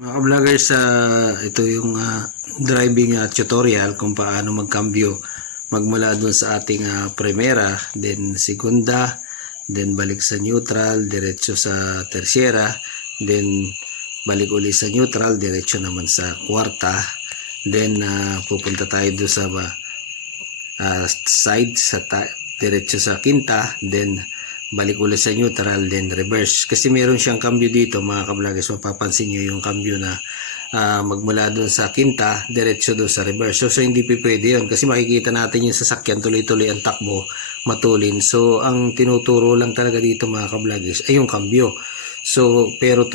Mga ka-vloggers, ito yung driving tutorial kung paano magkambyo magmula dun sa ating primera, then segunda, then balik sa neutral, diretso sa tersiera, then balik uli sa neutral, diretso naman sa kwarta, then pupunta tayo doon sa side, diretso sa quinta, then balik ulit sa neutral, then reverse. Kasi meron siyang cambio dito mga ka-vloggers, mapapansin nyo yung cambio na magmula doon sa quinta, diretso doon sa reverse. So hindi pwede yun kasi makikita natin yung sasakyan tuloy-tuloy ang takbo, matulin. So ang tinuturo lang talaga dito mga ka-vloggers ay yung cambio. So pero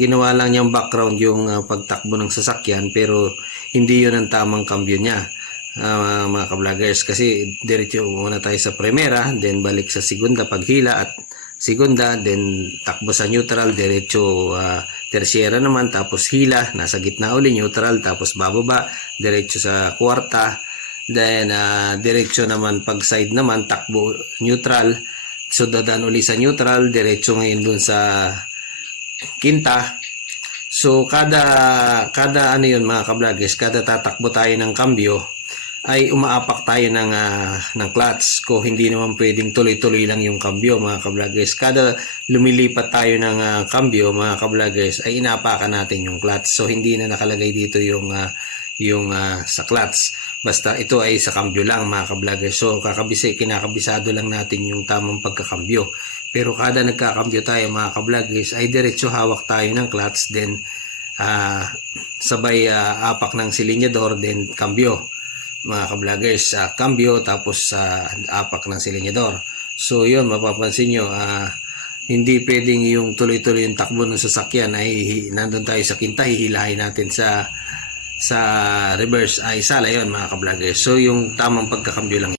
ginawa lang niyang background yung pagtakbo ng sasakyan, pero hindi yun ang tamang cambio niya. Mga ka-vloggers, kasi diretso muna tayo sa primera, then balik sa segunda paghila at segunda, then takbo sa neutral, diretso tersiera naman, tapos hila, nasa gitna uli neutral, tapos bababa diretso sa kwarta, then diretso naman pag side naman takbo neutral, so dadaan uli sa neutral, diretso ngayon dun sa quinta. So kada ano yun mga ka-vloggers, kada tatakbo tayo ng cambio ay umaapak tayo ng clutch. Ko hindi naman pwedeng tuloy-tuloy lang yung cambio mga ka-vloggers. Kada lumilipat tayo ng cambio mga ka-vloggers ay inaapakan natin yung clutch. So hindi na nakalagay dito yung sa clutch. Basta ito ay sa cambio lang mga ka-vloggers. So kinakabisado lang natin yung tamang pagkakambyo. Pero kada nagkakambyo tayo mga ka-vloggers ay diretso hawak tayo ng clutch, then sabay apak ng silinyador, then cambio mga ka-vloggers, cambio, tapos apak ng silinyador. So yun, mapapansin nyo, hindi pwedeng yung tuloy-tuloy yung takbo ng sasakyan ay nandun tayo sa quinta, hihilahin natin sa reverse ay sala yun mga ka-vloggers. So yung tamang pagkakambyo lang